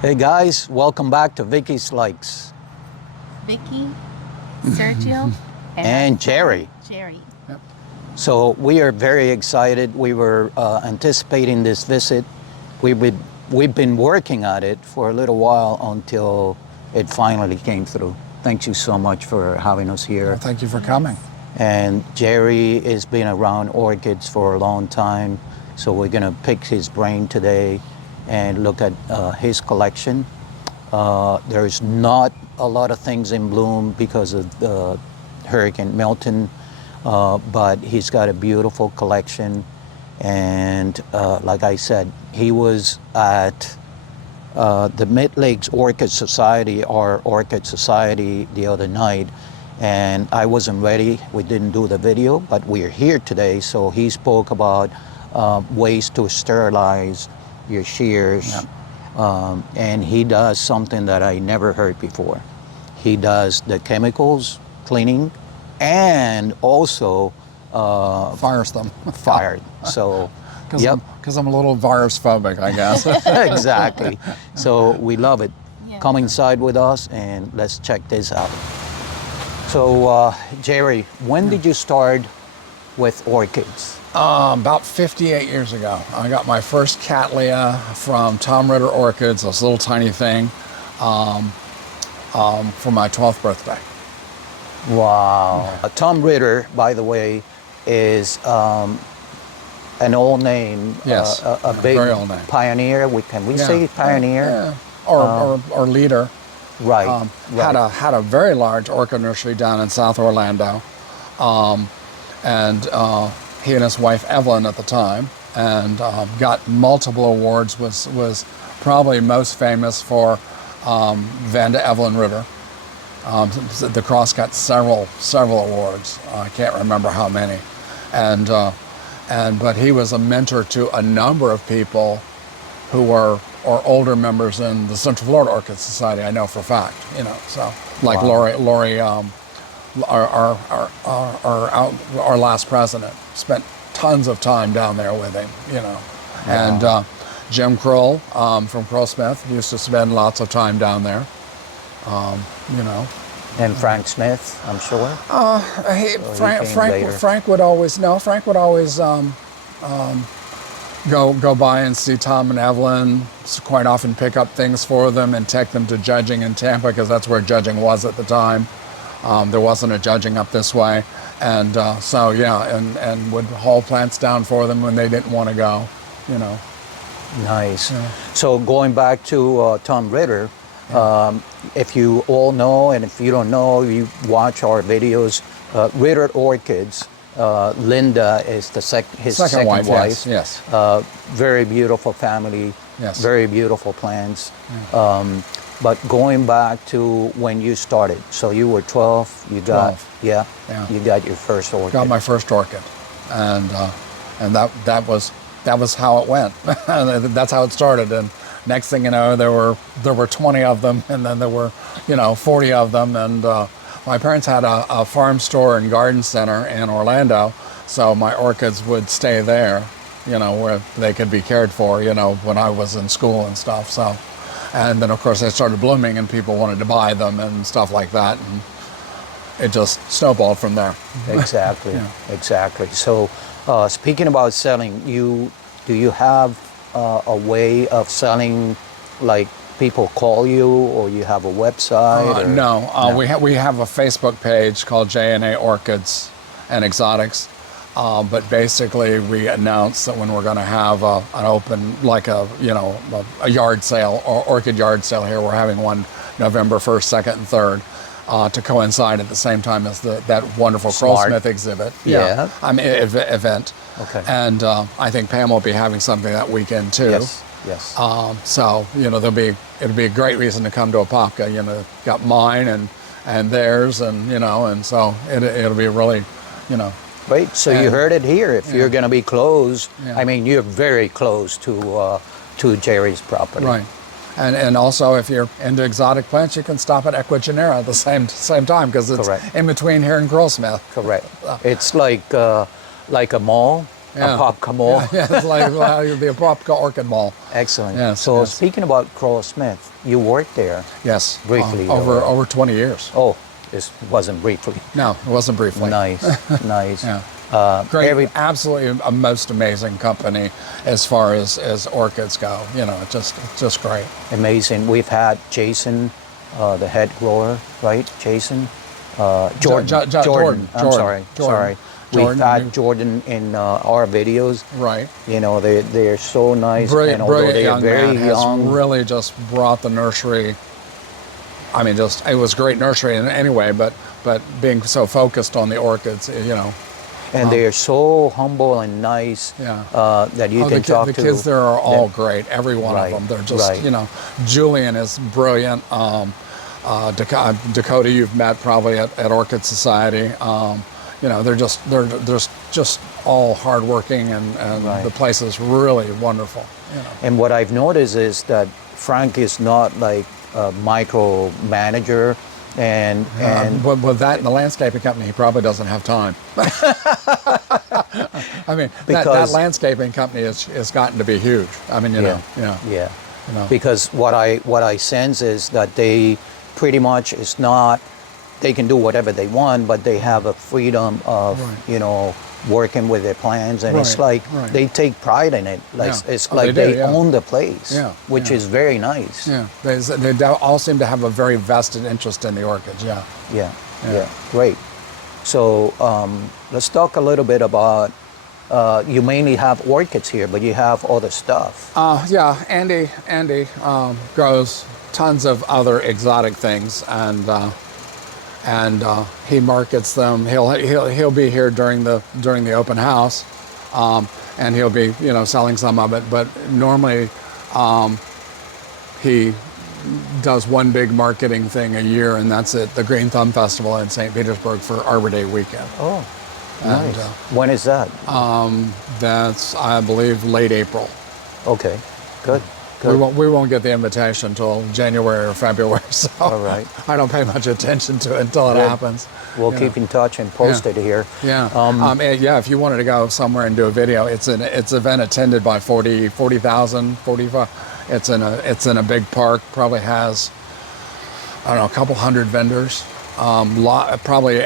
Hey guys, welcome back to Vicky's Likes. Vicky, Sergio, and Jerry. Jerry. Yep. So we are very excited. We were anticipating this visit. We've been working at it for a little while until it finally came through. Thank you so much for having us here. Well, thank you for coming. And Jerry has been around orchids for a long time, so we're gonna pick his brain today and look at his collection. There's not a lot of things in bloom because of the Hurricane Milton, but he's got a beautiful collection. And like I said, he was at the Mid-Lakes Orchid Society, or Orchid Society, the other night, and I wasn't ready. We didn't do the video, but we're here today. So he spoke about ways to sterilize your shears. Yeah. And he does something that I never heard before. He does the chemicals cleaning and also Fires them. fired. So, Because I'm a little virus phobic, I guess. exactly. So we love it. Yeah. Come inside with us and let's check this out. So Jerry, when did you start with orchids? About 58 years ago, I got my first Cattleya from Tom Ritter Orchids, this little tiny thing, for my 12th birthday. Wow. Tom Ritter, by the way, is an old name, Yes, a big very old name. pioneer. Can we say pioneer? Yeah. Or leader. Right. Had right. had a very large orchid nursery down in South Orlando, and he and his wife Evelyn at the time, and got multiple awards. Was probably most famous for Vanda Evelyn Ritter. The cross got several awards. I can't remember how many, but he was a mentor to a number of people who were older members in the Central Florida Orchid Society. I know for a fact, so like Wow. Lori, our last president spent tons of time down there with him, and Jim Krull from Krull Smith used to spend lots of time down there, And Frank Smith, I'm sure. Frank would always go by and see Tom and Evelyn, quite often pick up things for them and take them to judging in Tampa, because that's where judging was at the time. There wasn't a judging up this way. And and would haul plants down for them when they didn't want to go, Nice. Yeah. So going back to Tom Ritter, if you all know, and if you don't know, you watch our videos, Ritter Orchids, Linda is his second wife. Yes. Very beautiful family, Yes. very beautiful plants. But going back to when you started, so you were 12, you got 12. Yeah, Yeah. you got your first orchid. Got my first orchid, and that was how it went. That's how it started. And next thing you know, there were 20 of them, and then there were 40 of them. And my parents had a farm store and garden center in Orlando, so my orchids would stay there, where they could be cared for, when I was in school and stuff. So, and then of course they started blooming, and people wanted to buy them and stuff like that, and it just snowballed from there. Exactly, Yeah. exactly. So speaking about selling, do you have a way of selling, like people call you, or you have a website? Or? No, No. we have a Facebook page called J&A Orchids and Exotics, but basically we announce that when we're going to have an open, like a yard sale, or orchid yard sale here. We're having one November 1st, 2nd, and 3rd. To coincide at the same time as that wonderful Krull Smart. Smith exhip. Yeah. Event. Okay. And I think Pam will be having something that weekend too. Yes, yes. So it'll be a great reason to come to Apopka. Got mine and theirs, and so it'll be really, Great. So you and- heard it here. If you're going to be close, Yeah. I mean, you're very close to Jerry's property. right. And also, if you're into exotic plants, you can stop at Equigenera at the same time, because it's Correct. in between here and Krull Smith. Correct. It's like a mall, yeah. Apopka Mall. Yeah, it's like the Apopka Orchid Mall. Excellent. Yes, So yes. speaking about Krull Smith, you worked there. Yes, Briefly, over 20 years. Oh, this wasn't briefly. No, it wasn't briefly. Nice, nice. Yeah. Great, absolutely a most amazing company as far as orchids go. You know, it's just great. Amazing. We've had Jason, the head grower, right? Jason? Jordan. I'm sorry. Sorry. We've had Jordan in our videos. Right. You know, they're so nice. Brilliant, and although brilliant they're young very man young, has really just brought the nursery. I mean, it was great nursery in any way, but being so focused on the orchids, you know. and they're so humble and nice Yeah. that you can talk the to. kids there are all great, every one Right, of them. They're just, right. you know, Julian is brilliant. Dakota, you've met probably at Orchid Society. You know, they're just all hardworking, and Right. the place is really wonderful. You know. And what I've noticed is that Frank is not like a micromanager, and But with that in the landscaping company, he probably doesn't have time. I mean, that Because- landscaping company has gotten to be huge. I mean, you know, yeah. yeah. You know. Because what I sense is that they pretty much is not, they can do whatever they want, but they have a freedom of Right. you know, working with their plans, and it's Right, like right. they take pride in it. Like Yeah. it's Oh, like they do, they yeah. own the place, Yeah, which yeah. is very nice. Yeah, they all seem to have a very vested interest in the orchids. Yeah. Yeah, Yeah. yeah, great. So let's talk a little bit about. You mainly have orchids here, but you have other stuff. Yeah. Andy grows tons of other exotic things, and he markets them. He'll be here during the open house, and he'll be, you know, selling some of it. But normally, he does one big marketing thing a year, and that's it, the Green Thumb Festival in St. Petersburg for Arbor Day weekend. Oh, And, nice. When is that? That's, I believe, late April. Okay, good. Good. We won't get the invitation until January or February, so All right. I don't pay much attention to it until it Good. happens. We'll you keep know. in touch and post it here. Yeah. Yeah, if you wanted to go somewhere and do a video, it's an event attended by 40,000, 45. It's in a big park. Probably has, I don't know, a couple hundred vendors. Probably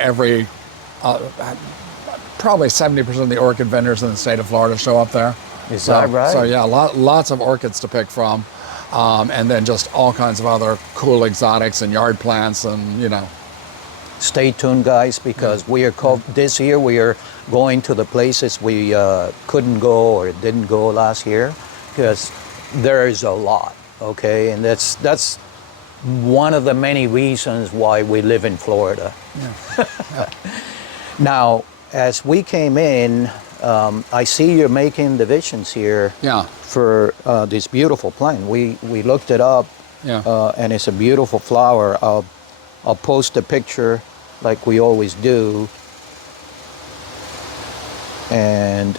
probably 70% of the orchid vendors in the state of Florida show up there. Is that right? So yeah, lots of orchids to pick from, and then just all kinds of other cool exotics and yard plants, and you know. Stay tuned, guys, because we are this year we are going to the places we couldn't go or didn't go last year, because there is a lot. Okay, and that's one of the many reasons why we live in Florida. Yeah. Now, as we came in, I see you're making divisions here. Yeah. For this beautiful plant. We looked it up. Yeah. And it's a beautiful flower. I'll post a picture like we always do. And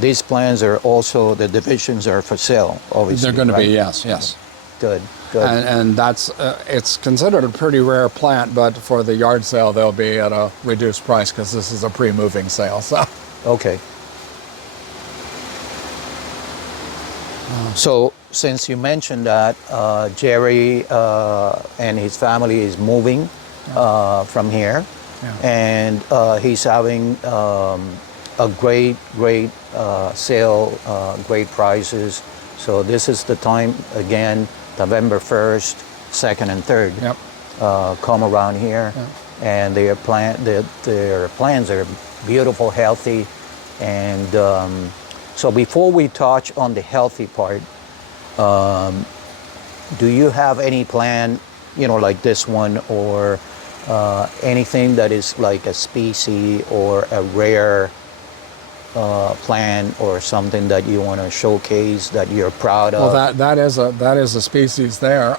these plants are also, the divisions are for sale, obviously. They're going to right? be, yes. Good, good. And that's it's considered a pretty rare plant, but for the yard sale they'll be at a reduced price because this is a pre-moving sale. So. Okay. So since you mentioned that, Jerry and his family is moving from here, Yeah. and he's having a great sale, great prices. So this is the time again, November 1st, 2nd, and 3rd. Yep. Come around here, Yeah. and their plants are beautiful, healthy, and so before we touch on the healthy part, do you have any plan, you know, like this one, or anything that is like a species or a rare plant or something that you want to showcase that you're proud of? Well, that is a species there.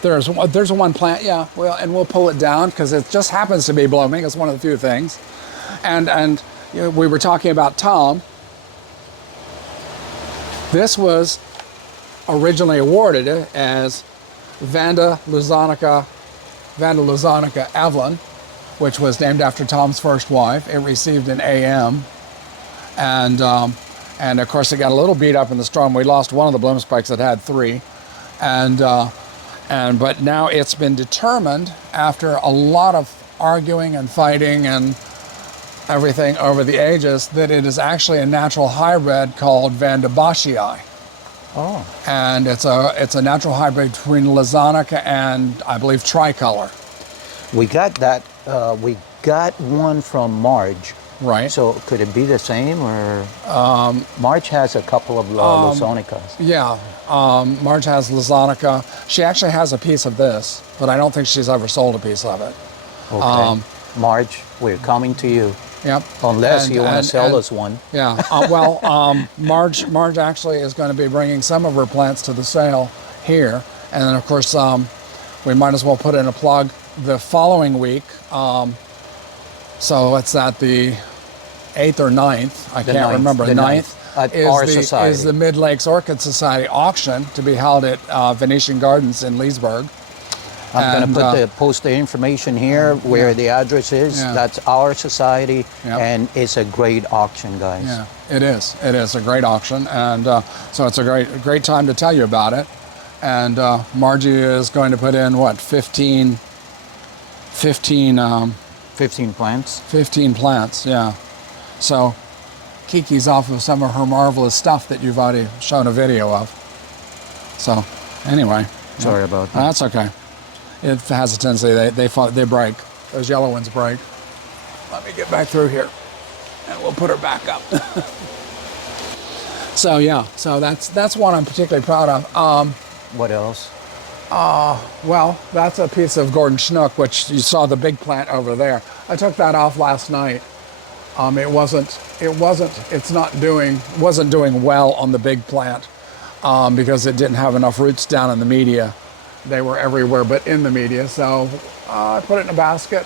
There's one plant, yeah. Well, and we'll pull it down because it just happens to be blooming. It's one of the few things. And you know, we were talking about Tom. This was originally awarded as Vanda luzonica Evelyn, which was named after Tom's first wife. It received an AM, and And of course, it got a little beat up in the storm. We lost one of the bloom spikes that had 3. But now it's been determined after a lot of arguing and fighting and everything over the ages that it is actually a natural hybrid called Vandabashii. Oh. And it's a natural hybrid between Lazanica and, I believe, Tricolor. We got that. We got one from Marge. Right. So could it be the same, or Marge has a couple of Lazanicas? Yeah. Marge has Lazanica. She actually has a piece of this, but I don't think she's ever sold a piece of it. Okay. Marge, we're coming to you. Yep. Unless you want to sell us one. Yeah. Marge actually is going to be bringing some of her plants to the sale here, and then of course we might as well put in a plug the following week. So it's at the 8th or 9th. I can't remember. The 9th. At our society. Is the Mid-Lakes Orchid Society auction to be held at Venetian Gardens in Leesburg. I'm going to post the information here where the address is. Yeah. That's our society, Yep. and it's a great auction, guys. Yeah, it is. It is a great auction, and so it's a great time to tell you about it. And Margie is going to put in what 15 plants. 15 plants. Yeah. So Kiki's off of some of her marvelous stuff that you've already shown a video of. So anyway, Sorry about that. That's okay. It has a tendency they break. Those yellow ones break. Let me get back through here, and we'll put her back up. So yeah, so that's one I'm particularly proud of. What else? Well, that's a piece of Gordon Schnook, which you saw the big plant over there. I took that off last night. It wasn't doing well on the big plant because it didn't have enough roots down in the media. They were everywhere but in the media. So I put it in a basket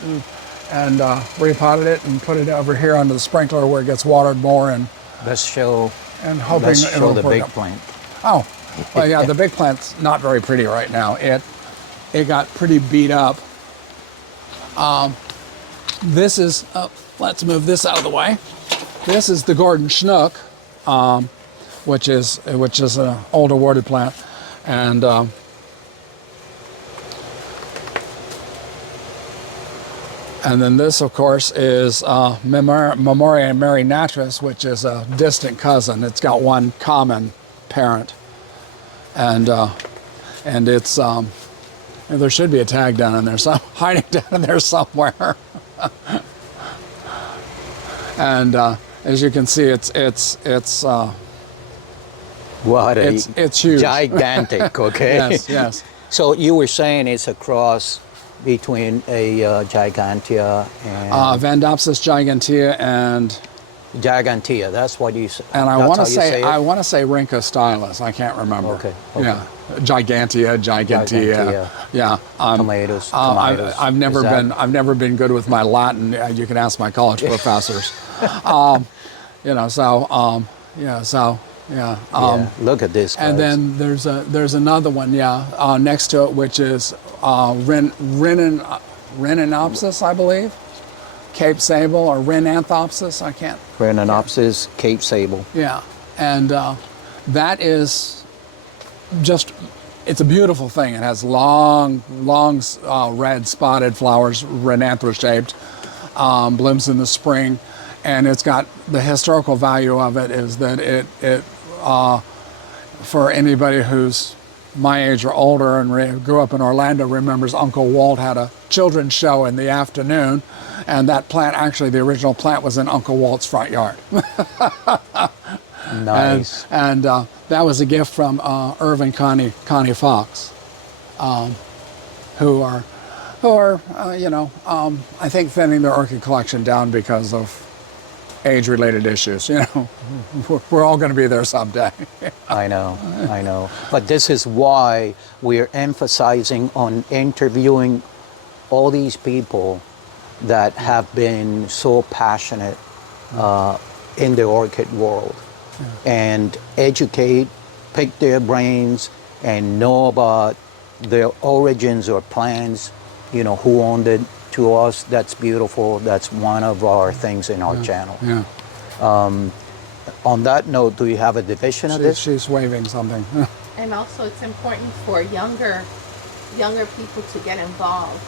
and repotted it and put it over here under the sprinkler where it gets watered more, and Let's show it'll the work big up. plant. Oh, well, yeah, the big plant's not very pretty right now. It got pretty beat up. This is, let's move this out of the way. This is the Gordon Schnook, which is an old awarded plant, and then this, of course, is Memoria Mary Natris, which is a distant cousin. It's got one common parent, and it's there should be a tag down in there, hiding down in there somewhere. And as you can see, it's What it's huge, gigantic. Okay. Yes. So you were saying it's a cross between a Gigantea and Vandopsis gigantea and That's what you said. I want to say Rinca stylus. I can't remember. Okay. Yeah. Gigantea. Yeah. Tomatoes. I've never been good with my Latin. You can ask my college professors. Look at this, guys. And then there's another one, next to it, which is Rhinanopsis, I believe, Cape Sable, or Rhinanthopsis. I can't. Rhinanopsis, Cape Sable. Yeah, and that is just. It's a beautiful thing. It has long, red spotted flowers, Rhinanthra-shaped, blooms in the spring, and it's got the historical value of it is that it for anybody who's my age or older and grew up in Orlando remembers Uncle Walt had a children's show in the afternoon, and that plant, actually the original plant, was in Uncle Walt's front yard. Nice. And that was a gift from Irving Connie Fox, who are I think thinning their orchid collection down because of age-related issues. We're all going to be there someday. I know. But this is why we're emphasizing on interviewing all these people that have been so passionate in the orchid world, and educate, pick their brains, and know about their origins or plans, who owned it to us. That's beautiful. That's one of our things in our channel. Yeah. on that note, do you have a division of this? She's waving something. And also, it's important for younger people to get involved.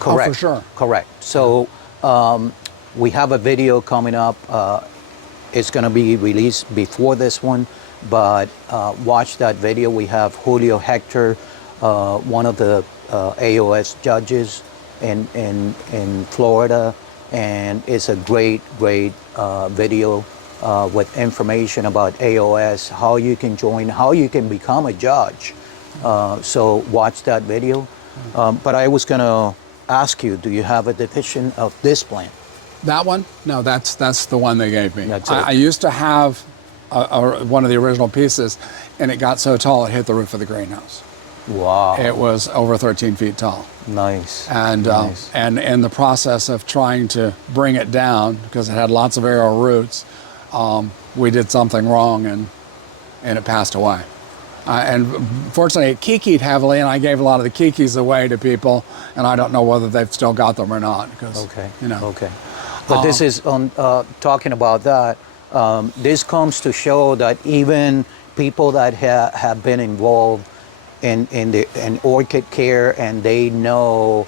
Correct. Oh, for sure. Correct. So we have a video coming up. It's going to be released before this one, but watch that video. We have Julio Hector, one of the AOS judges in Florida, and it's a great video with information about AOS, how you can join, how you can become a judge. So watch that video. But I was going to ask you, do you have a division of this plant? That one? No, that's the one they gave me. That's it. I used to have one of the original pieces, and it got so tall it hit the roof of the greenhouse. Wow. It was over 13 feet tall. Nice. And nice. and in the process of trying to bring it down, because it had lots of aerial roots, we did something wrong, and it passed away. And fortunately, it kikied heavily, and I gave a lot of the kikis away to people, and I don't know whether they've still got them or not. Because, Okay. you know. Okay. But this is on talking about that. This comes to show that even people that have been involved in orchid care, and they know,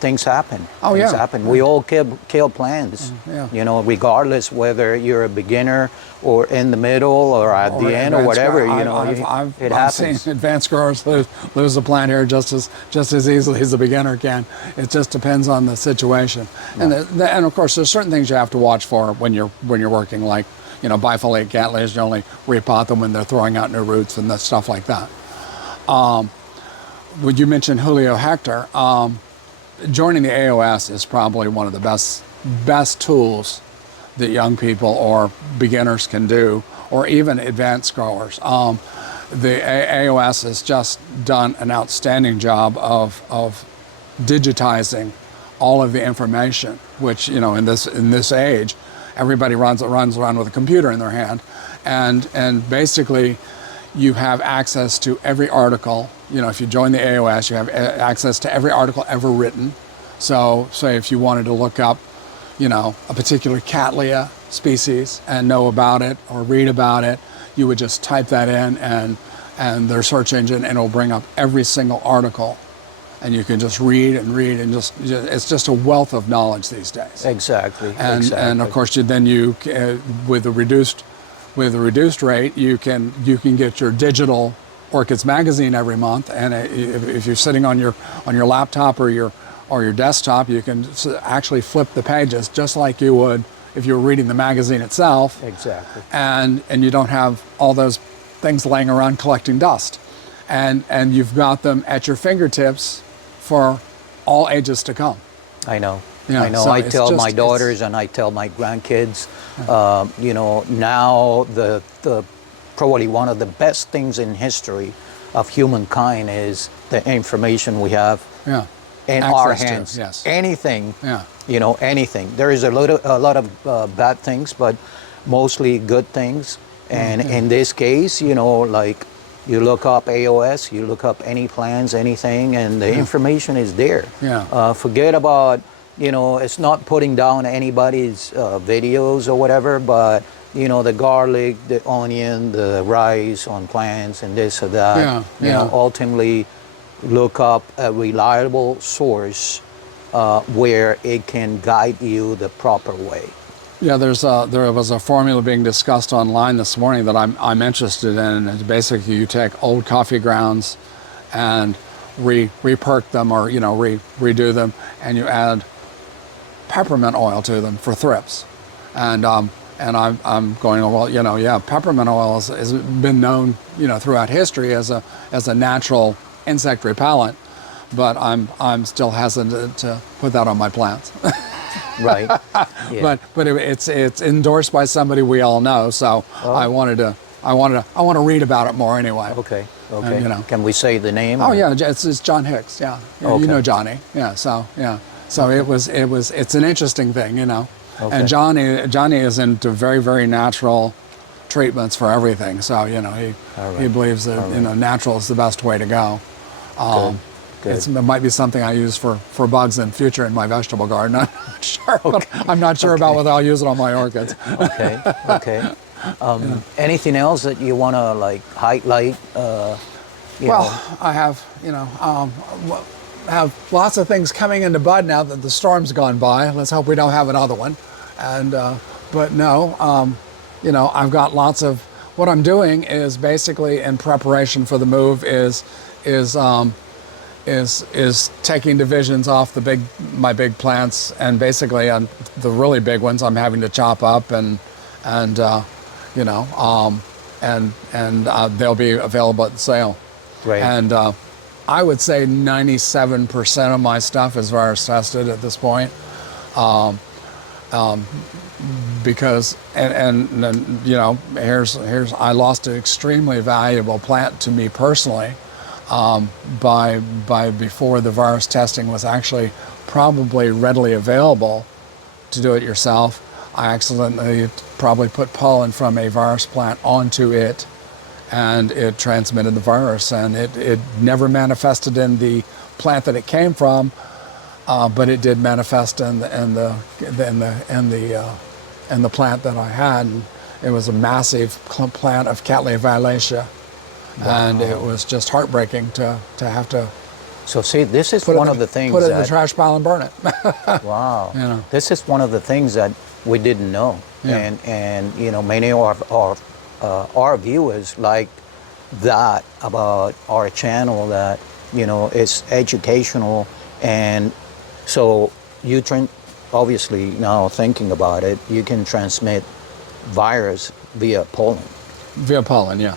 things happen. Oh, things yeah. happen. We all kill plants. Yeah. Regardless whether you're a beginner or in the middle or at the end or whatever. It happens. I've seen advanced growers lose a plant here just as easily as a beginner can. It just depends on the situation. And and of course, there's certain things you have to watch for when you're working, like bifoliate cattleyas. You only repot them when they're throwing out new roots and stuff like that. Would you mention Julio Hector? Joining the AOS is probably one of the best tools that young people or beginners can do, or even advanced growers. The AOS has just done an outstanding job of digitizing all of the information, which in this age, everybody runs around with a computer in their hand, and basically you have access to every article. If you join the AOS, you have access to every article ever written. So say if you wanted to look up, a particular Cattleya species and know about it or read about it, you would just type that in and their search engine, and it'll bring up every single article. And you can just read and it's just a wealth of knowledge these days. Exactly. And of course, with the reduced rate, you can get your digital Orchids magazine every month, and if you're sitting on your laptop or your desktop, you can actually flip the pages just like you would if you were reading the magazine itself. Exactly. And you don't have all those things laying around collecting dust, and you've got them at your fingertips for all ages to come. I know. Yeah, I know. so I it's tell just- my daughters and I tell my grandkids, now the probably one of the best things in history of humankind is the information we have in our Access to, hands. yes. Anything, Yeah. anything. There is a lot of bad things, but mostly good things. And in this case, like you look up AOS, you look up any plans, anything, and the information is there. Yeah. Forget about, it's not putting down anybody's videos or whatever, but the garlic, the onion, the rice on plants and this or that. Ultimately look up a reliable source where it can guide you the proper way. Yeah, there was a formula being discussed online this morning that I'm interested in. And it's basically you take old coffee grounds and reperk them, or redo them, and you add peppermint oil to them for thrips. And I'm going, well, peppermint oil has been known, throughout history as a natural insect repellent, but I'm still hesitant to put that on my plants. Right. Yeah. But it's endorsed by somebody we all know, so I want to read about it more anyway. Okay. And, Can we say the name? Oh or? yeah, it's John Hicks. Yeah, Okay. You know Johnny. Yeah. So it's an interesting thing, Okay. And Johnny is into very, very natural treatments for everything. So he believes that natural is the best way to go. Good. It might be something I use for bugs in future in my vegetable garden. I'm not sure. Okay. I'm not sure about whether I'll use it on my orchids. Okay. Anything else that you want to like highlight? You Well, know? I have, have lots of things coming into bud now that the storm's gone by. Let's hope we don't have another one. And, but no, I've got lots of, what I'm doing is basically in preparation for the move is taking divisions off my big plants, and basically on the really big ones I'm having to chop up and they'll be available at the sale. Right. And I would say 97% of my stuff is virus tested at this point, because here's I lost an extremely valuable plant to me personally. By before the virus testing was actually probably readily available to do it yourself, I accidentally probably put pollen from a virus plant onto it, and it transmitted the virus. And it never manifested in the plant that it came from, but it did manifest in the plant that I had. And it was a massive plant of Cattleya violacea. Wow. And it was just heartbreaking to have to. So see, this is one of the things put it in the trash pile and burn it. Wow. This is one of the things that we didn't know, and many of our viewers like that about our channel, that it's educational, and so you obviously now thinking about it, you can transmit virus via pollen. Via pollen, yeah.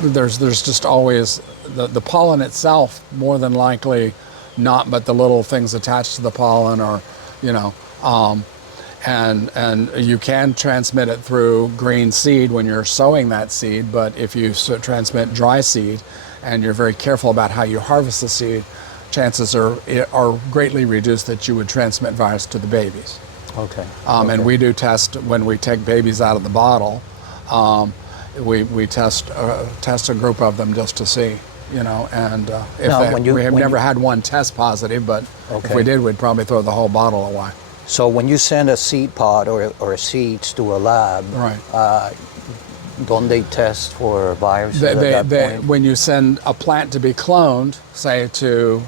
There's just always the pollen itself, more than likely not, but the little things attached to the pollen, or and you can transmit it through green seed when you're sowing that seed. But if you transmit dry seed and you're very careful about how you harvest the seed, chances are greatly reduced that you would transmit virus to the babies. Okay. And we do test when we take babies out of the bottle. We test a group of them just to see, and we have never had one test positive, but if we did, we'd probably throw the whole bottle away. So when you send a seed pod or seeds to a lab, right. Don't they test for viruses at that point? When you send a plant to be cloned, say to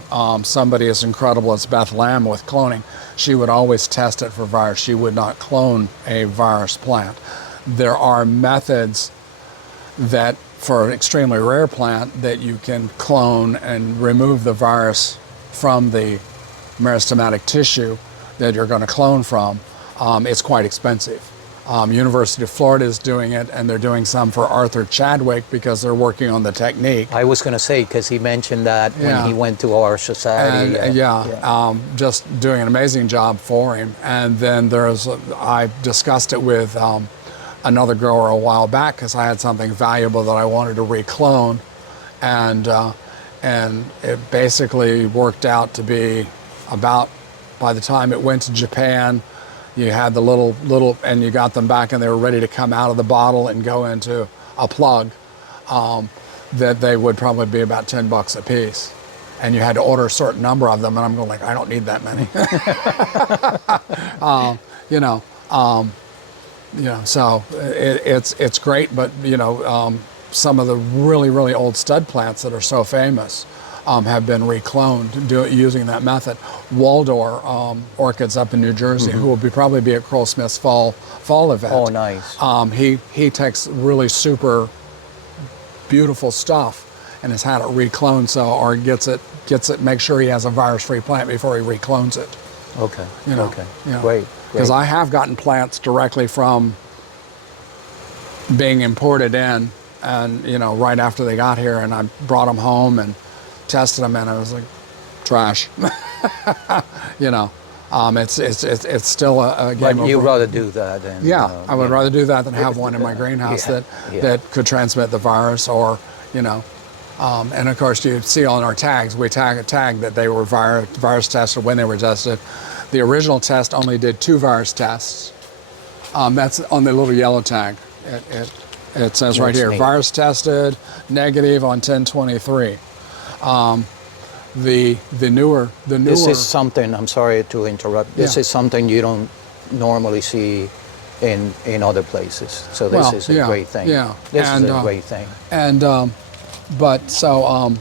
somebody as incredible as Beth Lamb with cloning, she would always test it for virus. She would not clone a virus plant. There are methods that, for an extremely rare plant, that you can clone and remove the virus from the meristematic tissue that you're going to clone from. It's quite expensive. University of Florida is doing it, and they're doing some for Arthur Chadwick because they're working on the technique. I was going to say, because he mentioned that when he went to our society. And, just doing an amazing job for him. And then I discussed it with another grower a while back because I had something valuable that I wanted to reclone, and it basically worked out to be about, by the time it went to Japan, you had the little, and you got them back and they were ready to come out of the bottle and go into a plug, that they would probably be about $10 a piece. And you had to order a certain number of them, and I'm going like, I don't need that many. So it's great, but some of the really, really old stud plants that are so famous have been recloned using that method. Waldor Orchids up in New Jersey, who will probably be at Krull Smith's fall event. Oh, nice. He takes really super beautiful stuff and has had it recloned, or gets it. Make sure he has a virus-free plant before he reclones it. Okay. Okay. Yeah. Great. Because I have gotten plants directly from being imported in, and right after they got here, and I brought them home and tested them, and I was like, trash. It's still a game. But you'd rather do that than I would rather do that than have one in my greenhouse that could transmit the virus, or and of course you see on our tags, we tag that they were virus tested when they were tested. The original test only did 2 virus tests. That's on the little yellow tag. It says right here, virus tested negative on 10/23. The newer. This is something. I'm sorry to interrupt. This is something you don't normally see in other places. So this Well, is a yeah, great thing. yeah. This And, is a great thing. And but so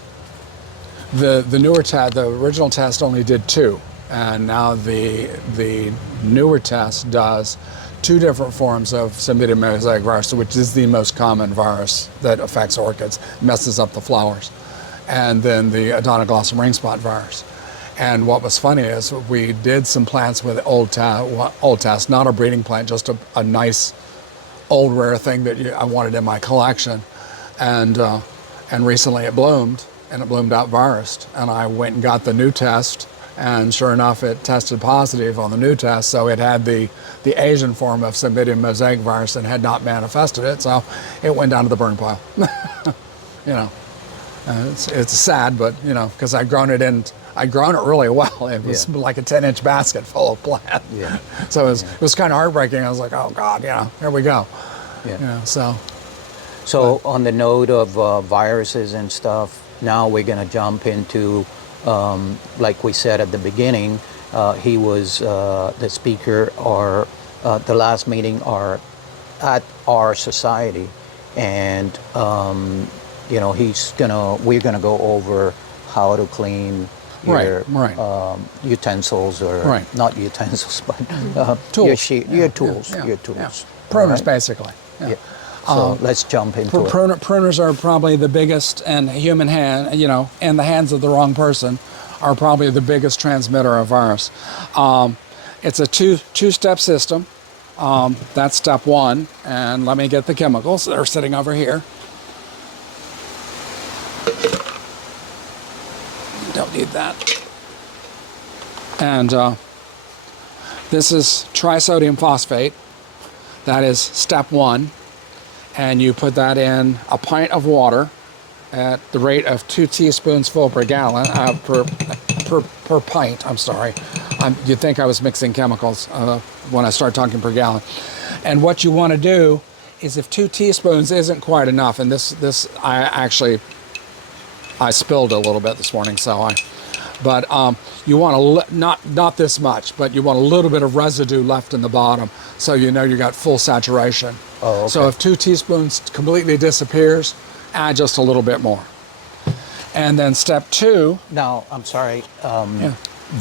the newer test, the original test only did 2, and now the newer test does 2 different forms of Cymbidium mosaic virus, which is the most common virus that affects orchids, messes up the flowers, and then the Odontoglossum ring spot virus. And what was funny is we did some plants with old test, not a breeding plant, just a nice old rare thing that I wanted in my collection, and recently it bloomed, and it bloomed out virused, and I went and got the new test, and sure enough it tested positive on the new test, so it had the Asian form of Cymbidium mosaic virus and had not manifested it, so it went down to the burn pile. You know, it's sad, but you know, because I'd grown it really well. It was like a 10-inch basket full of plant. Yeah. So it was kind of heartbreaking. I was like, oh God, yeah, here we go. Yeah. You know, so On the note of viruses and stuff, now we're going to jump into, like we said at the beginning, he was the speaker or the last meeting or at our society, and you know, we're gonna go over how to clean your utensils, or not utensils, but tools. Your tools. Yeah. Pruners, basically. Yeah. So let's jump into it. Pruners are probably the biggest, and human hand, you know, in the hands of the wrong person, are probably the biggest transmitter of virus. It's a two-step system. That's step 1, and let me get the chemicals that are sitting over here. Don't need that. And this is trisodium phosphate. That is step 1. And you put that in a pint of water at the rate of 2 teaspoons full per gallon, per pint, I'm sorry. You'd think I was mixing chemicals when I start talking per gallon. And what you want to do is, if 2 teaspoons isn't quite enough, and this I spilled a little bit this morning, but you want not this much, but you want a little bit of residue left in the bottom, so you know you got full saturation. Oh, okay. So if 2 teaspoons completely disappears, add just a little bit more. And then step 2. Now, I'm sorry.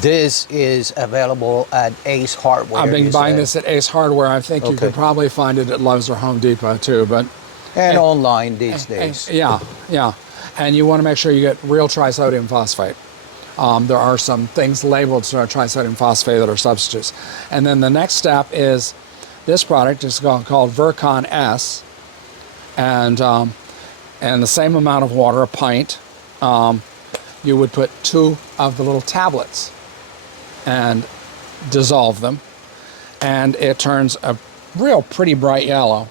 This is available at Ace Hardware. I've been buying this at Ace Hardware. I think you could probably find it at Lowe's or Home Depot too, and online these days. Yeah. And you want to make sure you get real trisodium phosphate. There are some things labeled as trisodium phosphate that are substitutes. And then the next step is this product is called Virkon S, and the same amount of water, a pint. You would put 2 of the little tablets and dissolve them, and it turns a real pretty bright yellow.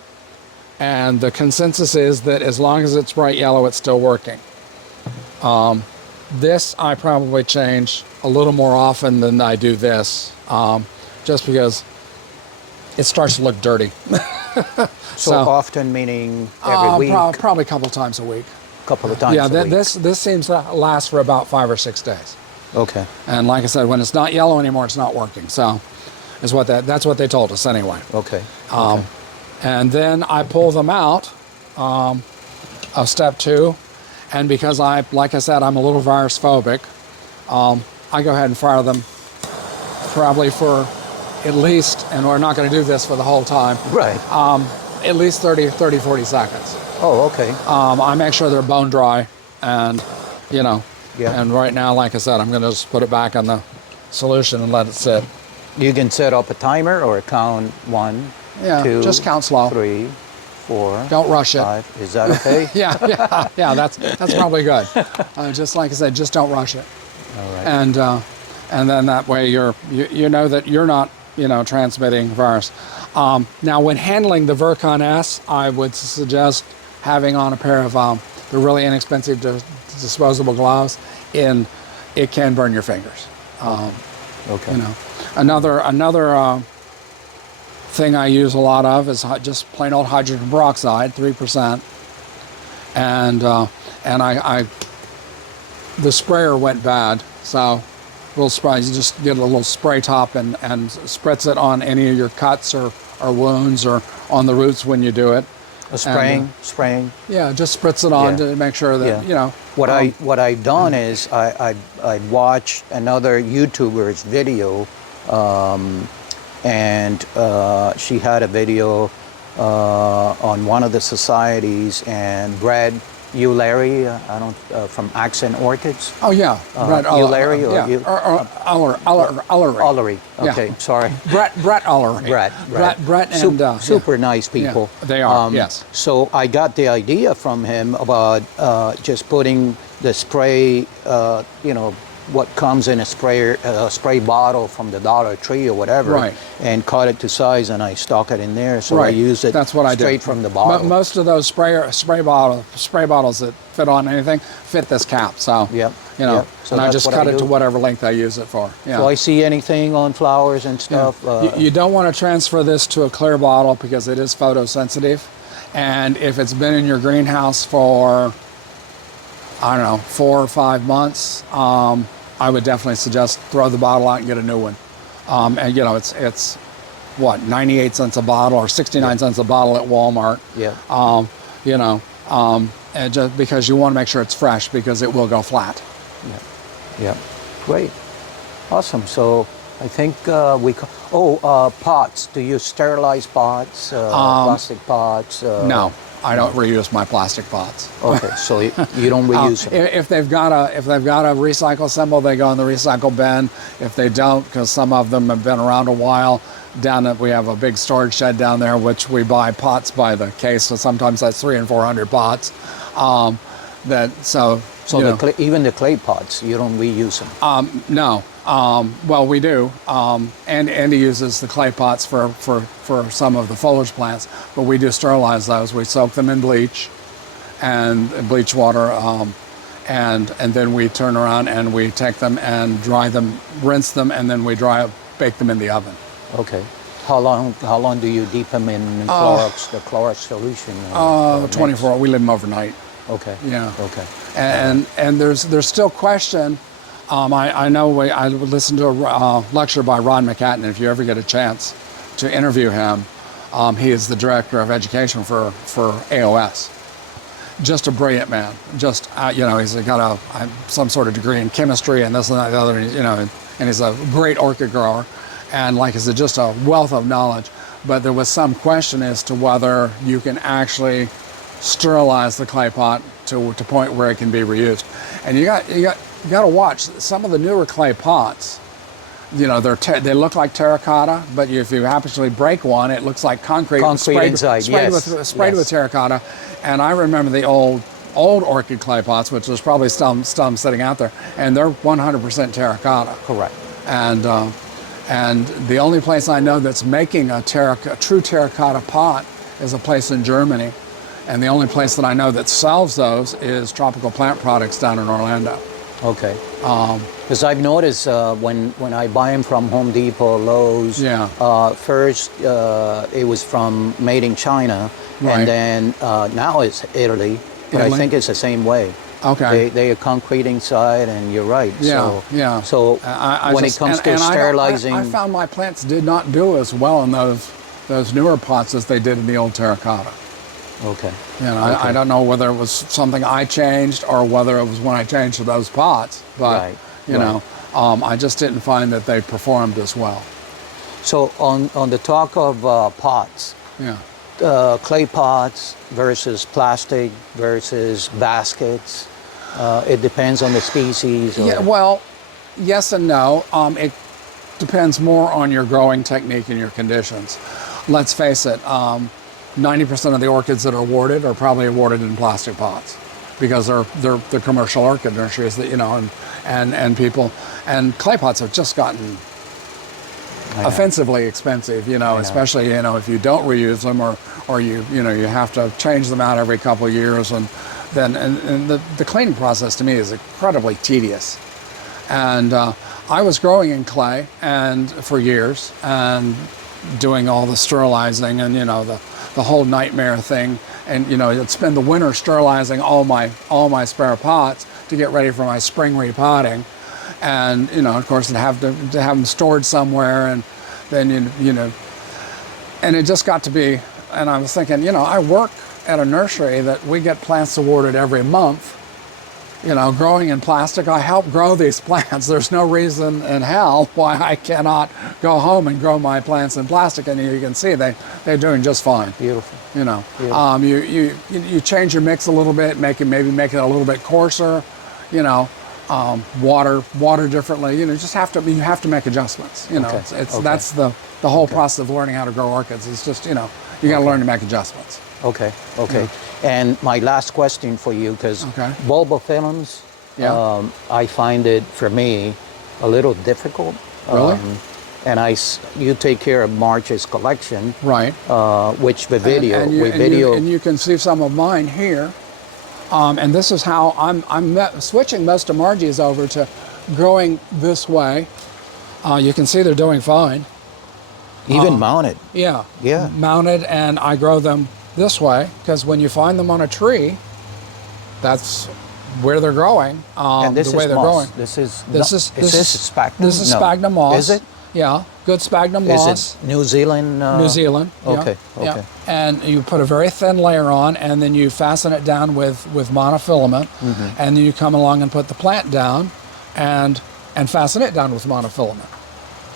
And the consensus is that as long as it's bright yellow, it's still working. This I probably change a little more often than I do this, just because it starts to look dirty. So often meaning every week? Probably a couple times a week. Couple of times a week. This seems to last for about 5 or 6 days. Okay. And like I said, when it's not yellow anymore, it's not working. So that's what they told us anyway. Okay. And then I pull them out of step 2, and because like I said, I'm a little virus phobic, I go ahead and fire them probably for at least, and we're not going to do this for the whole time, right? At least 40 seconds. Oh, okay. I make sure they're bone dry, and you know, yeah. And right now, like I said, I'm going to just put it back on the solution and let it sit. You can set up a timer or count 1, 2, just count slow. 3, 4. Don't rush 5. Is that okay? yeah. That's probably good. Just like I said, just don't rush it. All right. And then that way you know that you're not transmitting virus. Now, when handling the Virkon S, I would suggest having on a pair of the really inexpensive disposable gloves. It can burn your fingers. Okay. You know, another thing I use a lot of is just plain old hydrogen peroxide, 3%, and I the sprayer went bad, so little spray. You just get a little spray top and spritz it on any of your cuts or wounds or on the roots when you do it. Spraying. Yeah, just spritz it on to make sure that you know. What I've done is I watched another YouTuber's video, and she had a video on one of the societies, and Brad Larry, I don't from Accent Orchids. Oh yeah, Brett Larry or Ullery. Okay, Yeah. sorry. Brett Ullery. Brett and super nice people. Yeah, they are. Yes. So I got the idea from him about just putting the spray, what comes in a spray bottle from the Dollar Tree or whatever, right, and cut it to size, and I stock it in there. So I use it. That's what I straight do. from the bottle. Most of those spray bottles that fit on anything fit this cap. So So and I just cut it to whatever length I use it for. Yeah. So I see anything on flowers and stuff. You don't want to transfer this to a clear bottle because it is photosensitive, and if it's been in your greenhouse for, I don't know, 4 or 5 months, I would definitely suggest throw the bottle out and get a new one. And it's what, 98 cents a bottle or 69 cents a bottle at Walmart. Yeah. And just because you want to make sure it's fresh because it will go flat. Yeah. Great. Awesome. So I think pots. Do you sterilize pots? Plastic pots? No. I don't reuse my plastic pots. Okay, so you don't reuse them. If they've got a recycle symbol, they go in the recycle bin. If they don't, because some of them have been around a while, we have a big storage shed down there, which we buy pots by the case. So sometimes that's 300 and 400 pots. Even the clay pots, you don't reuse them. No. Well, we do. And Andy uses the clay pots for some of the foliage plants, but we do sterilize those. We soak them in bleach and bleach water, and then we turn around and we take them and dry them, rinse them, and then we bake them in the oven. Okay. How long do you deep them in Clorox, the Clorox solution? 24. We leave them overnight. Okay. Yeah. Okay. And there's still question. I know I listened to a lecture by Ron McCatton. If you ever get a chance to interview him, he is the director of education for AOS. Just a brilliant man. Just he's got some sort of degree in chemistry and this and that and the other. And he's a great orchid grower, and is just a wealth of knowledge. But there was some question as to whether you can actually sterilize the clay pot to a point where it can be reused. And you got to watch some of the newer clay pots. They look like terracotta, but if you happily break one, it looks like concrete inside. Sprayed with terracotta. And I remember the old orchid clay pots, which there's probably some sitting out there, and they're 100% terracotta. Correct. And the only place I know that's making a true terracotta pot is a place in Germany. And the only place that I know that sells those is Tropical Plant Products down in Orlando. Okay. Because I've noticed when I buy them from Home Depot, Lowe's, first it was made in China, right, and then now it's Italy, but I think it's the same way. Okay. They are concrete inside, and you're right. Yeah. So when it comes to sterilizing, I found my plants did not do as well in those newer pots as they did in the old terracotta. Okay. I don't know whether it was something I changed or whether it was when I changed to those pots, but I just didn't find that they performed as well. So on the talk of pots, clay pots versus plastic versus baskets, it depends on the species. Yeah, well, yes and no. It depends more on your growing technique and your conditions. Let's face it. 90% of the orchids that are awarded are probably awarded in plastic pots because they're commercial orchid nurseries that and people, and clay pots have just gotten offensively expensive, especially if you don't reuse them or you have to change them out every couple of years, and the cleaning process to me is incredibly tedious. And I was growing in clay and for years and doing all the sterilizing and the whole nightmare thing, and I'd spend the winter sterilizing all my spare pots to get ready for my spring repotting, and of course to have them stored somewhere, and then and it just got to be. And I was thinking, I work at a nursery that we get plants awarded every month. Growing in plastic, I help grow these plants. There's no reason in hell why I cannot go home and grow my plants in plastic. And you can see they're doing just fine. Beautiful. Beautiful. You change your mix a little bit, maybe make it a little bit coarser. Water differently. You have to make adjustments. That's the whole process of learning how to grow orchids. It's just you got to learn to make adjustments. Okay. And my last question for you, because bulbophyllums, I find it, for me, a little difficult. Really? And you take care of March's collection, right? Which we video. And you can see some of mine here. And this is how I'm switching most of Margie's over to growing this way. You can see they're doing fine. Even mounted. Yeah. Yeah. Mounted, and I grow them this way because when you find them on a tree, that's where they're growing. And this the way is they're moss. growing. This is sphagnum. This is sphagnum moss. Is it? Yeah, good sphagnum moss. Is it New Zealand? New Zealand. Okay. Yeah. Okay. And you put a very thin layer on, and then you fasten it down with monofilament, and then you come along and put the plant down, and fasten it down with monofilament.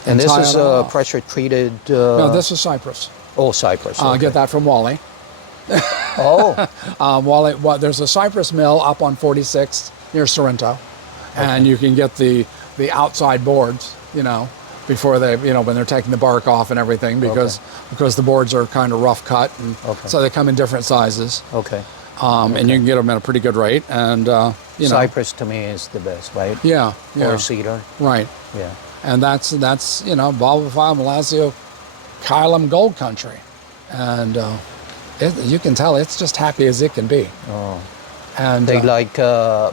And this is pressure treated. No, this is cypress. Oh, cypress. I get that from Wally. Wally, there's a cypress mill up on 46th near Sorrento, and you can get the outside boards, before they, when they're taking the bark off and everything, because the boards are kind of rough cut, and so they come in different sizes. Okay. And you can get them at a pretty good rate, and cypress to me is the best, right? Yeah. Or cedar. Right. Yeah. And that's Bulbophyllum Malasio Chilum Gold Country, and you can tell it's just happy as it can be. Oh. And they like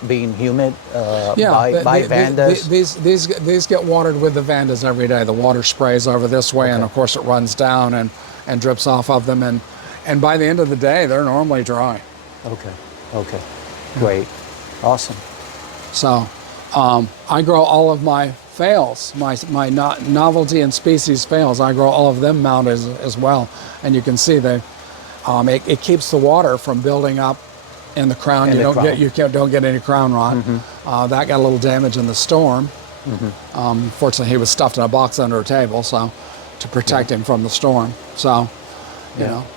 being humid by vandas. These get watered with the vandas every day. The water sprays over this way, and of course it runs down and drips off of them, and by the end of the day they're normally dry. Okay. Great. Awesome. So I grow all of my phales, my novelty and species phales. I grow all of them mounted as well, and you can see it keeps the water from building up in the crown. You don't get any crown rot. That got a little damage in the storm. Fortunately, he was stuffed in a box under a table, so to protect him from the storm. So,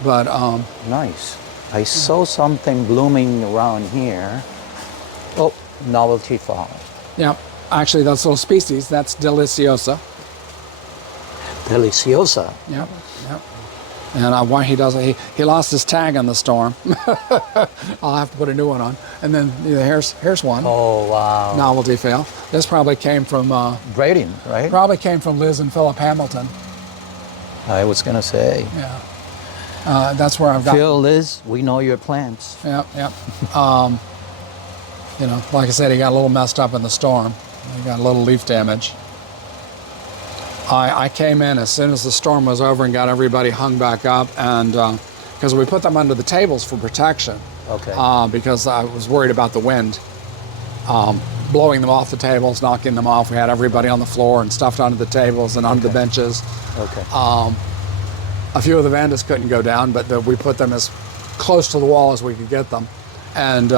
but nice. I saw something blooming around here. Oh, novelty flower. Yeah, actually, that's little species. That's Deliciosa. Deliciosa. Yep. And why he doesn't, he lost his tag in the storm. I'll have to put a new one on. And then here's one. Oh, wow. Novelty phale. This probably came from Braden, right? Probably came from Liz and Philip Hamilton. I was gonna say. Yeah. That's where I've got. Phil, Liz, we know your plants. Yep. Like I said, he got a little messed up in the storm. He got a little leaf damage. I came in as soon as the storm was over and got everybody hung back up, and because we put them under the tables for protection. Okay. Because I was worried about the wind blowing them off the tables, knocking them off. We had everybody on the floor and stuffed under the tables and under the benches. Okay. A few of the vandas couldn't go down, but we put them as close to the wall as we could get them, and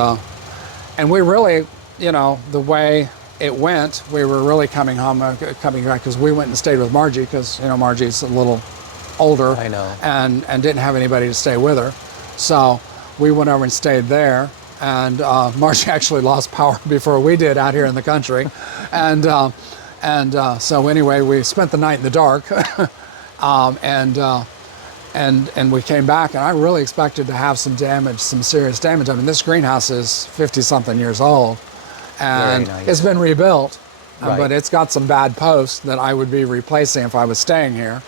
we really, the way it went, we were really coming back, because we went and stayed with Margie, because Margie's a little older. I know. And didn't have anybody to stay with her, so we went over and stayed there. And Margie actually lost power before we did out here in the country, and so anyway, we spent the night in the dark, and we came back, and I really expected to have some serious damage. I mean, this greenhouse is 50-something years old. And nice. It's been rebuilt, Right. but it's got some bad posts that I would be replacing if I was staying here,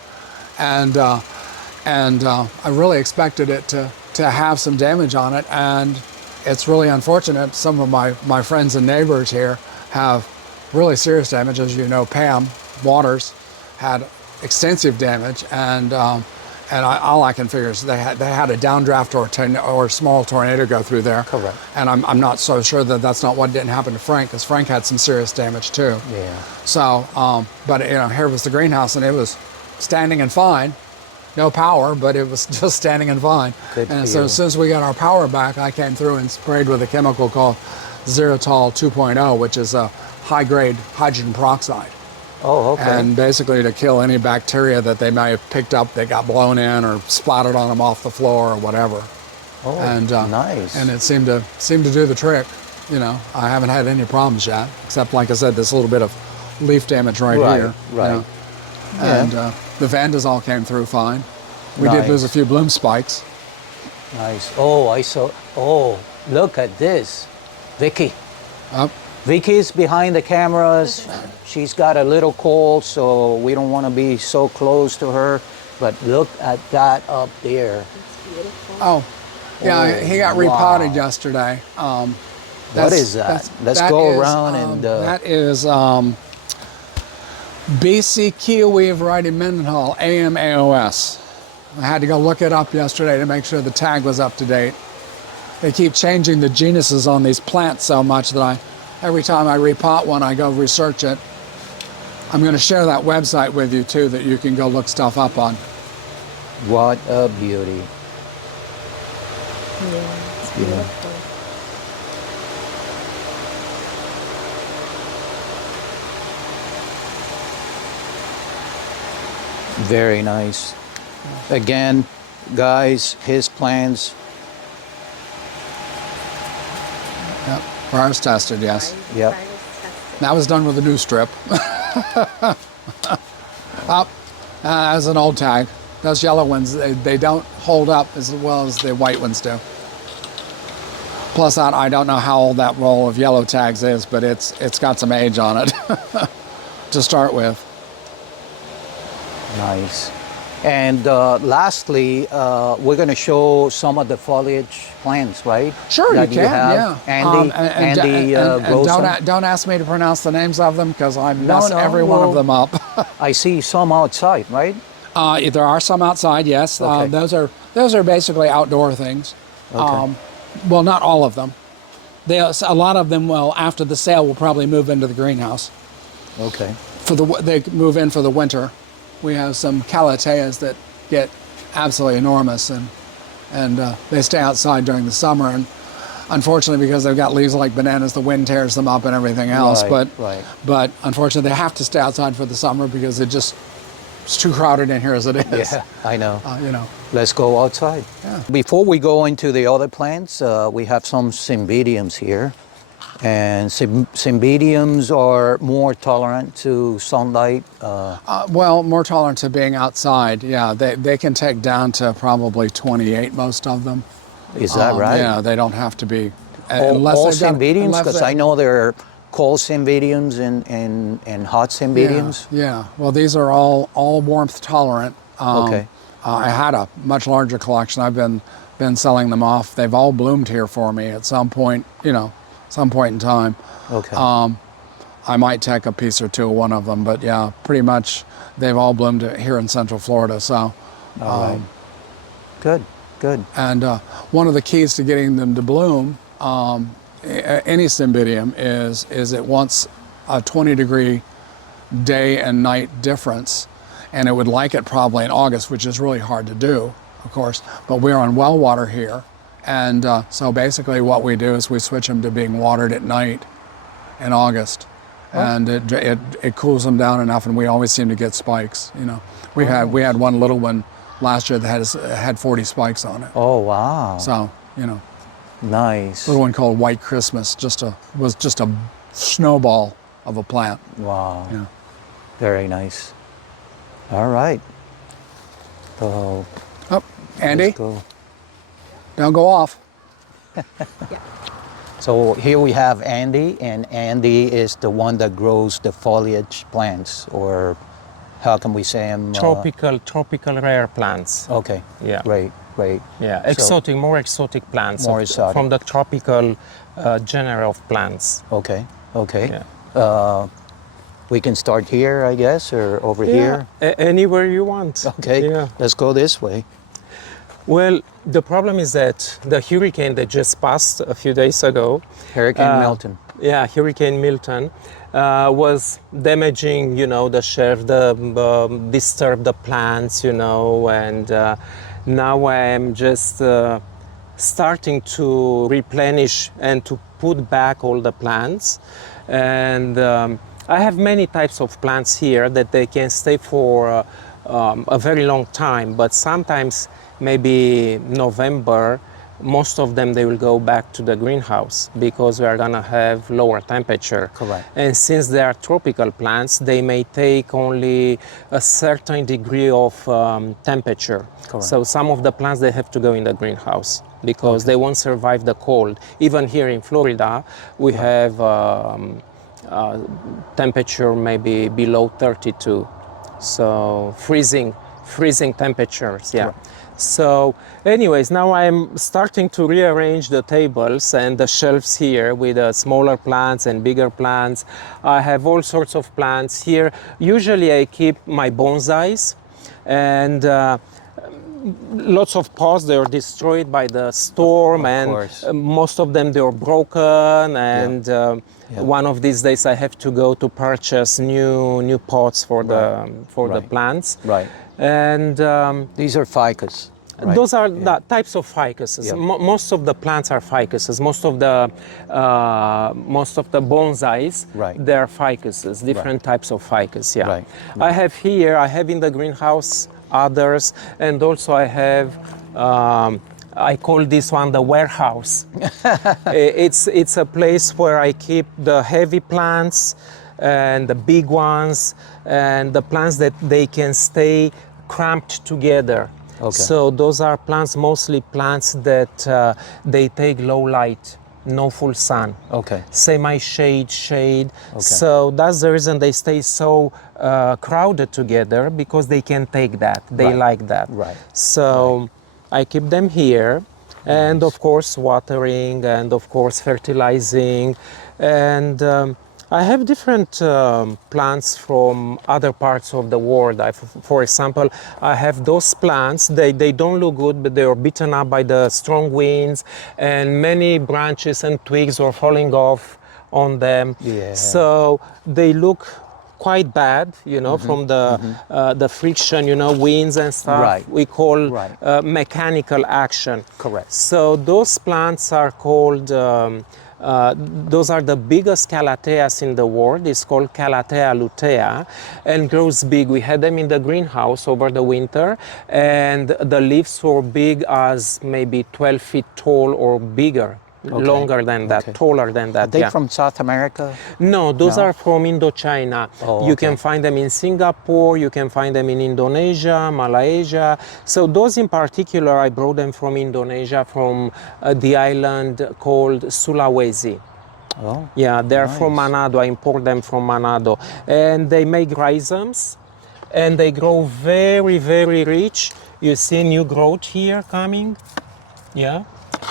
and I really expected it to have some damage on it, and it's really unfortunate. Some of my friends and neighbors here have really serious damage. As you know, Pam Waters had extensive damage, and and all I can figure is they had a downdraft or small tornado go through there. Correct. And I'm not so sure that that's not what didn't happen to Frank, because Frank had some serious damage too. Yeah. So, but you know, here was the greenhouse, and it was standing and fine. No power, but it was just standing and fine. Good and for so you. as soon as we got our power back, I came through and sprayed with a chemical called Xeritol 2.0, which is a high-grade hydrogen peroxide. Oh, okay. And basically to kill any bacteria that they may have picked up that got blown in or splattered on them off the floor or whatever. oh, And nice. And it seemed to do the trick. You know, I haven't had any problems yet, except like I said, this little bit of leaf damage right here. Right. You know. Yeah. And the vandazole came through fine. We did lose a Nice. few bloom spikes. Nice. Oh, I saw. Oh, look at this, Vicky. Up. Vicky's behind the cameras. She's got a little cold, so we don't want to be so close to her. But look at that up there. It's beautiful. Oh, yeah, Oh, he got wow. repotted yesterday. What is that? Let's go around and. That is BC Kiwi variety Mendenhall AMAOS. I had to go look it up yesterday to make sure the tag was up to date. They keep changing the genuses on these plants so much that every time I repot one, I go research it. I'm going to share that website with you too, that you can go look stuff up on. What a beauty. Yeah, it's beautiful. Very nice. Again, guys, his plans. Yep, virus tested, yes. Yep. Virus tested. That was done with a new strip. Up, as an old tag. Those yellow ones, they don't hold up as well as the white ones do. Plus, I don't know how old that roll of yellow tags is, but it's got some age on it to start with. Nice. And lastly, we're going to show some of the foliage plants, right? Sure, That you can, yeah. Andy, Andy grows some. Don't ask me to pronounce the names of them, because I No, mess no, every one of well- them up. I see some outside, right? There are some outside, yes. Okay. Those are basically outdoor things. Okay. Well, not all of them. A lot of them, well, after the sale, will probably move into the greenhouse. Okay. They move in for the winter. We have some calatheas that get absolutely enormous, and they stay outside during the summer. And unfortunately, because they've got leaves like bananas, the wind tears them up and everything else. Right, but right. but unfortunately, they have to stay outside for the summer because it's too crowded in here as it is. Yeah, I know. You know. Let's go outside. Yeah. Before we go into the other plants, we have some cymbidiums here. And cymbidiums are more tolerant to sunlight. Well, more tolerant to being outside. Yeah, they can take down to probably 28, most of them. Is that right? Yeah, they don't have to be. All they've got- cymbidiums? unless Because they- I know there are cold cymbidiums and hot cymbidiums. Yeah. Well, these are all warmth tolerant. Okay. I had a much larger collection. I've been selling them off. They've all bloomed here for me at some point. Some point in time. Okay. I might take a piece or two of one of them, but yeah, pretty much they've all bloomed here in Central Florida. So, All right. Good, good. and one of the keys to getting them to bloom, any cymbidium, is it wants a 20-degree day and night difference, and it would like it probably in August, which is really hard to do, of course. But we're on well water here. And so basically what we do is we switch them to being watered at night in August. And it cools them down enough, and we always seem to get spikes. We had one little one last year that had 40 spikes on it. Oh, wow. So, Nice. little one called White Christmas was just a snowball of a plant. Wow. Yeah. Very nice. All right. So, Oh, Andy, let's go. don't go off. So here we have Andy, and Andy is the one that grows the foliage plants, or how can we say him? Tropical rare plants. Okay. Yeah. Great, great. Yeah, So- more exotic plants. More exotic. From the tropical genre of plants. Okay, okay. Yeah. We can start here, I guess, or over here. Anywhere you want. Okay, Yeah. let's go this way. Well, the problem is that the hurricane that just passed a few days ago, Hurricane Milton. yeah, Hurricane Milton, was damaging, the shelf, disturbed the plants, and now I am just starting to replenish and to put back all the plants. And I have many types of plants here that they can stay for a very long time, but sometimes maybe November, most of them they will go back to the greenhouse because we are gonna have lower temperature. Correct. And since they are tropical plants, they may take only a certain degree of temperature. Correct. So some of the plants they have to go in the greenhouse because they won't survive the cold. Even here in Florida, we have temperature maybe below 32. So freezing temperatures, yeah. Correct. So anyways, now I'm starting to rearrange the tables and the shelves here with smaller plants and bigger plants. I have all sorts of plants here. Usually I keep my bonsais, and lots of pots, they were destroyed by the storm, and most of them they were broken, and one of these days I have to go to purchase new pots for the plants. Right. And These are ficus. Right. those are the types of ficuses. Yeah. Most of the plants are ficuses. Most of the bonsais, they're ficuses. Different types of ficus. Yeah. Right. I have in the greenhouse others, and also I have. I call this one the warehouse. It's a place where I keep the heavy plants and the big ones and the plants that they can stay cramped together. Okay. So those are plants, mostly plants that they take low light, no full sun. Okay. Semi-shade, shade. Okay. So that's the reason they stay so crowded together, because they can take that. They like that. Right. So I keep them here, and of course watering, and of course fertilizing, and I have different plants from other parts of the world. For example, I have those plants, they don't look good, but they are beaten up by the strong winds, and many branches and twigs are falling off on them. Yeah. So they look quite bad, from the friction, winds and stuff. Right. We call mechanical action. Correct. So those plants are called, those are the biggest calatheas in the world. It's called Calathea lutea, and grows big. We had them in the greenhouse over the winter, and the leaves were big as maybe 12 feet tall or bigger. Longer than that, taller than that. Are they from South America? No, those are from Indochina. Oh, you can find them in Singapore, you can find them in Indonesia, Malaysia. So those in particular, I brought them from Indonesia, from the island called Sulawesi. Oh, yeah, they're from Manado. I import them from Manado. And they make rhizomes, and they grow very, very rich. You see new growth here coming. Yeah.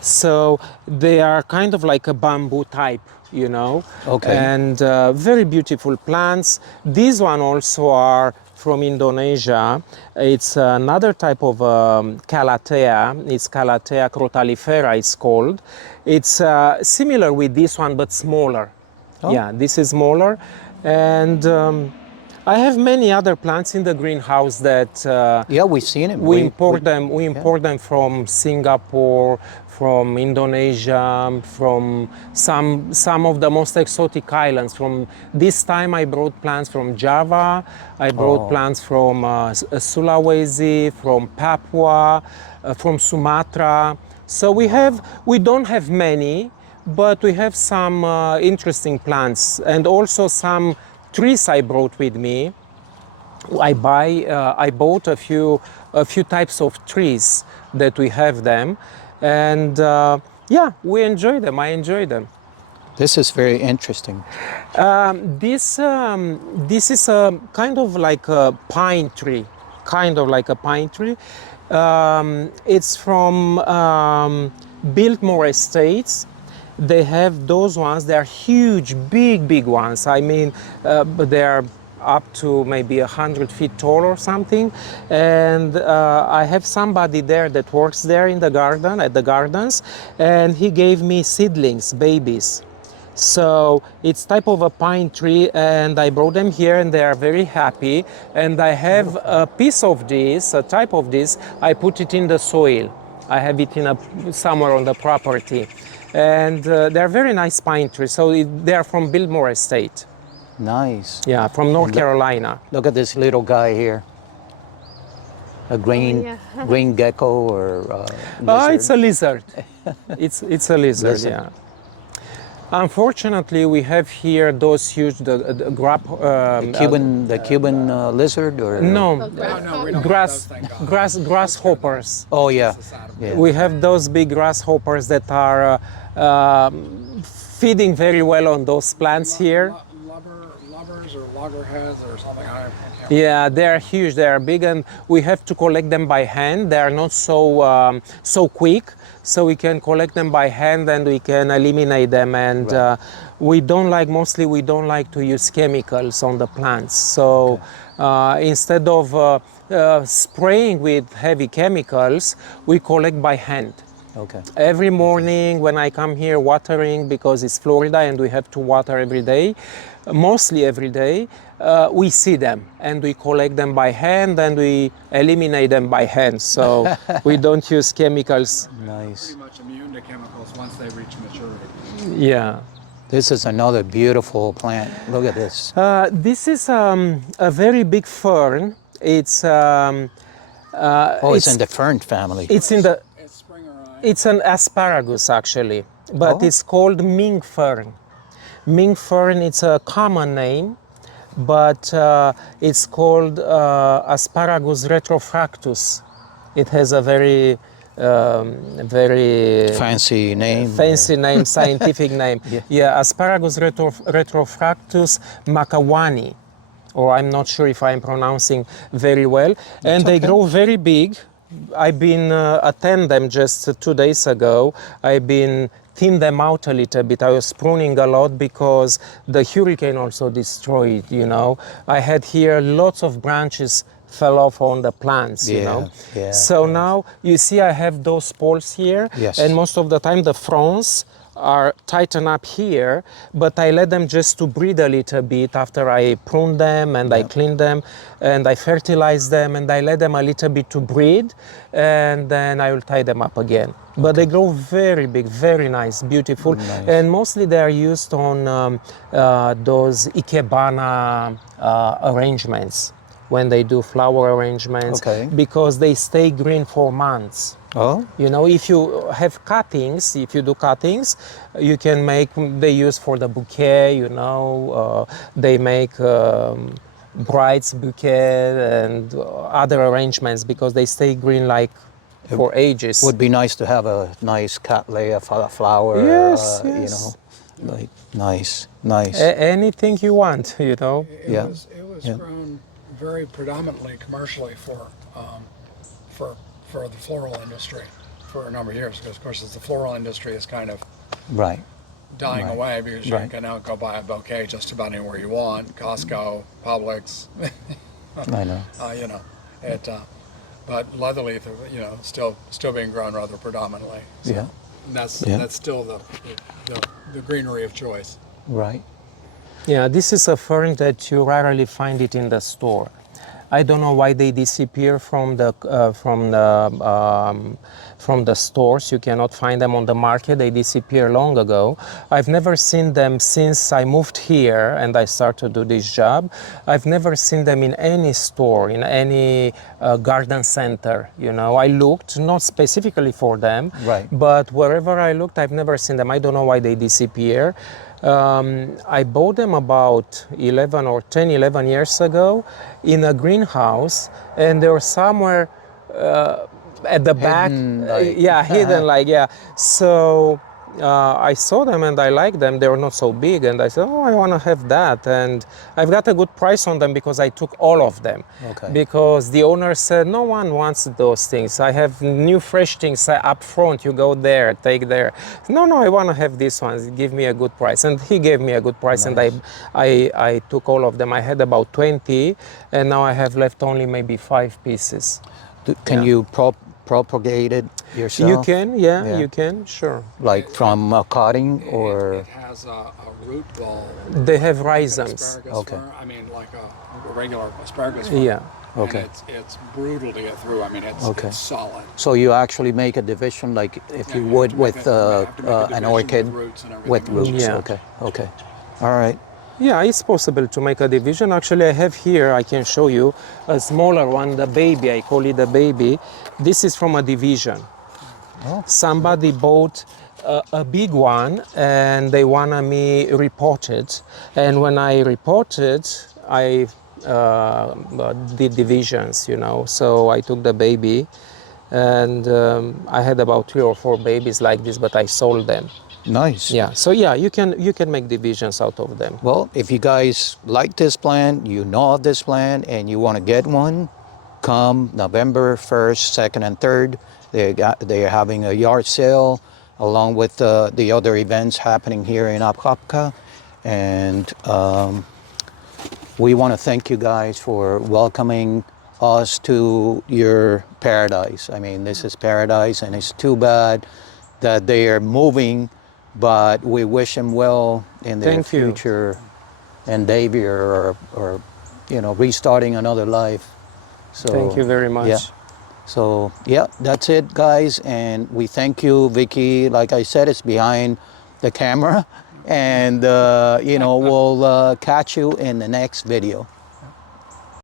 So they are kind of like a bamboo type, Okay. And very beautiful plants. These one also are from Indonesia. It's another type of calathea. It's Calathea crotalifera, it's called. It's similar with this one, but smaller. Oh. Yeah, this is smaller. And I have many other plants in the greenhouse that we've seen it. We import them from Singapore, from Indonesia, from some of the most exotic islands. From this time I brought plants from Java, I brought plants from Sulawesi, from Papua, from Sumatra. So we don't have many, but we have some interesting plants, and also some trees I brought with me. I bought a few types of trees that we have them, and we enjoy them. I enjoy them. This is very interesting. This is a kind of like a pine tree. It's from Biltmore Estates, they have those ones. They are huge, big ones. I mean, but they are up to maybe 100 feet tall or something. And I have somebody there that works there in the garden, at the gardens, and he gave me seedlings, babies. So it's type of a pine tree, and I brought them here and they are very happy. And I have a piece of this, a type of this, I put it in the soil. I have it in somewhere on the property. And they're very nice pine trees. So they're from Biltmore Estate. Nice. Yeah, from North Carolina. Look at this little guy here. A green yeah. green gecko or lizard. It's a lizard. It's a lizard, Lizard. yeah. Unfortunately, we have here those huge Cuban lizard or no, No, we don't have those, thank God. grasshoppers. Oh yeah. Yeah. We have those big grasshoppers that are feeding very well on those plants here. Lubbers or loggerheads or something. I can't Yeah, they are huge. They are big, and we have to collect them by hand. They are not so quick, so we can collect them by hand and we can eliminate them. And we don't like to use chemicals on the plants. So instead of spraying with heavy chemicals, we collect by hand. Okay. Every morning when I come here watering, because it's Florida and we have to water every day, mostly every day, we see them and we collect them by hand and we eliminate them by hand. So we don't use chemicals. Nice. pretty much immune to chemicals once they reach maturity. Yeah. This is another beautiful plant. Look at this. This is a very big fern. It's It's in the fern family. it's in the It's spring or it's an asparagus actually, but Oh. it's called Ming fern. Ming fern, it's a common name, but it's called Asparagus retrofractus. It has a very Fancy name. fancy name, scientific name. Yeah, Asparagus retrofractus macawani, or I'm not sure if I'm pronouncing very well. And they grow very big. I've been attend them just 2 days ago. I've been thin them out a little bit. I was pruning a lot because the hurricane also destroyed, you know. I had here lots of branches fell off on the plants, you know. Yeah, So now you see I have those poles here, Yes. and most of the time the fronds are tightened up here, but I let them just to breathe a little bit after I prune them and I clean them and I fertilize them and I let them a little bit to breathe, and then I will tie them up again. But they grow very big, very nice, beautiful, and mostly they are used on those ikebana arrangements when they do flower arrangements, Okay. because they stay green for months. Oh, You know, if you have cuttings, if you do cuttings, you can make, they use for the bouquet, you know, they make bride's bouquet and other arrangements because they stay green like for ages. would be nice to have a nice cattleya flower. Yes, You yes. know, like nice. Anything you want, you know. Yeah. It was grown very predominantly commercially for the floral industry for a number of years, because of course the floral industry is kind of Right. dying Right. away, because you Right. can now go buy a bouquet just about anywhere you want, Costco, Publix, I know. you know, but leatherleaf, you know, still being grown rather predominantly. So Yeah. that's still the greenery of choice. Right. Yeah, this is a fern that you rarely find it in the store. I don't know why they disappear from the stores. You cannot find them on the market. They disappeared long ago. I've never seen them since I moved here and I started to do this job. I've never seen them in any store, in any garden center. You know, I looked not specifically for them, Right. but wherever I looked, I've never seen them. I don't know why they disappear. I bought them about 11 years ago in a greenhouse, and they were somewhere at the back. Hidden, like- Hidden, like, yeah. So I saw them and I like them. They were not so big, and I said, oh, I want to have that. And I've got a good price on them because I took all of them. Okay. Because the owner said, no one wants those things. I have new fresh things up front. You go there, take there. No, I want to have these ones. Give me a good price. And he gave me a good price, and I took all of them. I had about 20, and now I have left only maybe 5 pieces. Can you propagate it yourself? You can, you can, sure. Like from cutting or? It has a root ball. They have rhizomes. Asparagus Okay. fern, I mean, like a regular asparagus fern. Yeah. Okay. And it's brutal to get through. I mean, it's solid. So you actually make a division like if you Yeah, would have to make with you have to make a an division orchid with roots and everything. with roots. Yeah. Okay. All right. Yeah, it's possible to make a division. Actually, I have here, I can show you, a smaller one, the baby. I call it the baby. This is from a division. Oh. Somebody bought a big one and they wanted me reported. And when I reported, I did divisions, you know. So I took the baby, and I had about 3 or 4 babies like this, but I sold them. Nice. Yeah, so yeah, you can make divisions out of them. Well, if you guys like this plant, you know of this plant, and you want to get one, come November 1st, 2nd, and 3rd. They're having a yard sale along with the other events happening here in Apopka. And we want to thank you guys for welcoming us to your paradise. I mean, this is paradise, and it's too bad that they are moving, but we wish them well in their Thank you. future endeavor or you know, restarting another life. So Thank you very much. Yeah. So yeah, that's it, guys, and we thank you, Vicky. Like I said, it's behind the camera, and you know, we'll catch you in the next video.